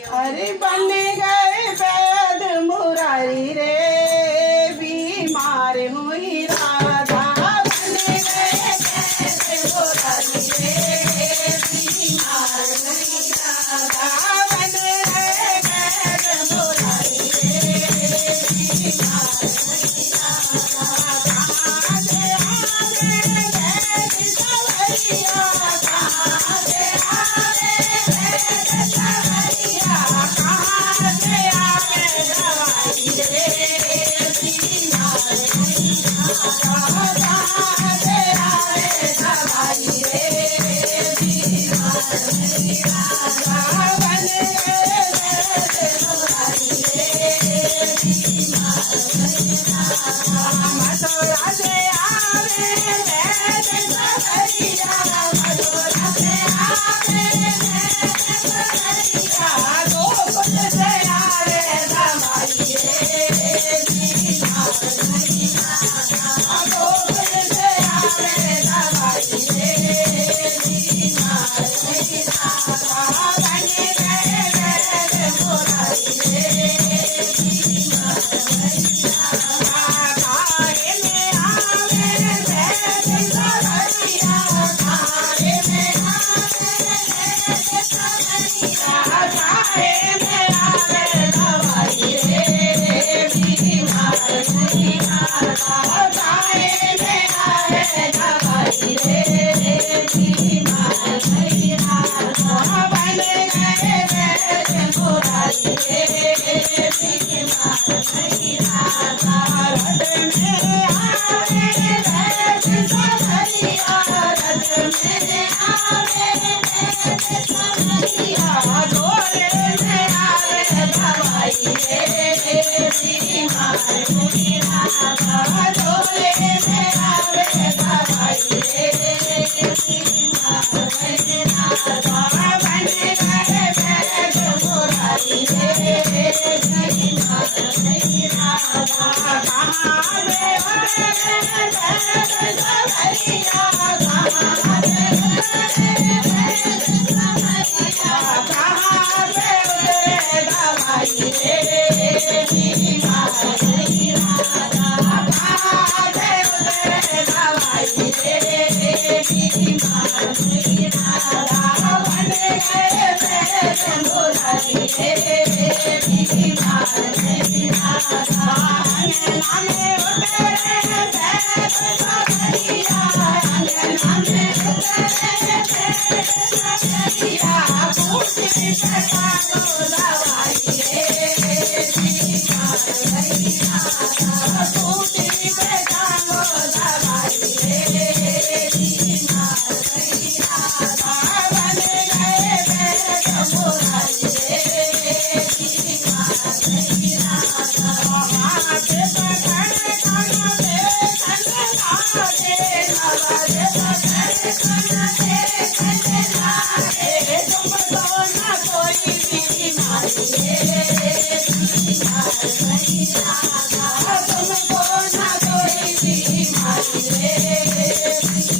अरे बन गए वैद मुरारी रे, बीमार हुई राधा। बन गए वैद मुरारी रे, बीमार हुई राधा। बन गए वैद मुरारी रे, बीमार हुई राधा। कहाँ से आवे वैद सवरिया, कहाँ से आवे वैद सवरिया, कहाँ से आवे दवाई रे, बीमार हुई राधा। कहाँ से आवे दवाई रे, बीमार हुई राधा। बन गए वैद मुरारी रे, बीमार हुई राधा। मथुरा से आवे वैद सवरिया, मथुरा से आवे वैद सवरिया, गोकुल से आवे दवाई रे, बीमार हुई राधा। गोकुल से आवे दवाई रे, बीमार हुई राधा। बन गए वैद मुरारी रे, बीमार हुई राधा। खाने में आवे वैद सवरिया, खाने में आवे वैद सवरिया, खाने में आवे दवाई रे, बीमार हुई राधा। खाने में आवे दवाई रे, बीमार हुई राधा। बन गए वैद मुरारी रे, बीमार हुई राधा। रथ में आवे वैद सवरिया, रथ में आवे वैद सवरिया, घोड़े में आवे दवाई रे, बीमार हुई राधा। घोड़े में आवे दवाई रे, बीमार हुई राधा। बन गए वैद मुरारी रे, बीमार हुई राधा। कहाँ से आवे वैद सवरिया, कहाँ से आवे वैद सवरिया, कहाँ से उतरे दवाई रे, बीमार हुई राधा। कहाँ से उतरे दवाई रे, बीमार हुई राधा। बन गए वैद मुरारी रे, बीमार हुई राधा। अंगना में उतरे वैद सवरिया, अंगना में उतरे वैद सवरिया, बूटी पे कानो दवाई रे, बीमार हुई राधा। बूटी पे कानो दवाई रे, बीमार हुई राधा। बन गए वैद मुरारी रे, बीमार हुई राधा। हाथ पकड़ कानो दे कंगना रे, नवद पकड़ कानो दे कंगना रे, तुम तो न कोई बीमारी रे, बीमार हुई राधा। तुमको न कोई बीमारी रे,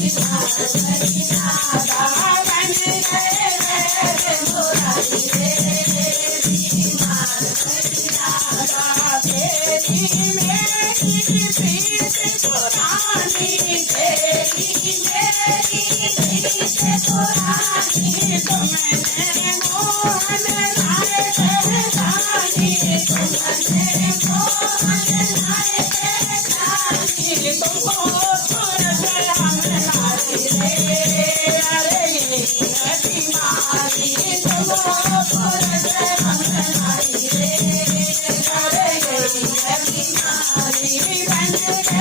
बीमार हुई राधा। बन गए वैद मुरारी रे, बीमार हुई राधा। तेरी मेरी प्रीत पुरानी, तेरी मेरी प्रीत पुरानी, तुमने मोहन लाए पहचानी, तुमने मोहन लाए पहचानी, तुमको तुरंत हम नारी रे, अरे बीमारी, तुमको तुरंत हम नारी रे, अरे बीमारी। बन गए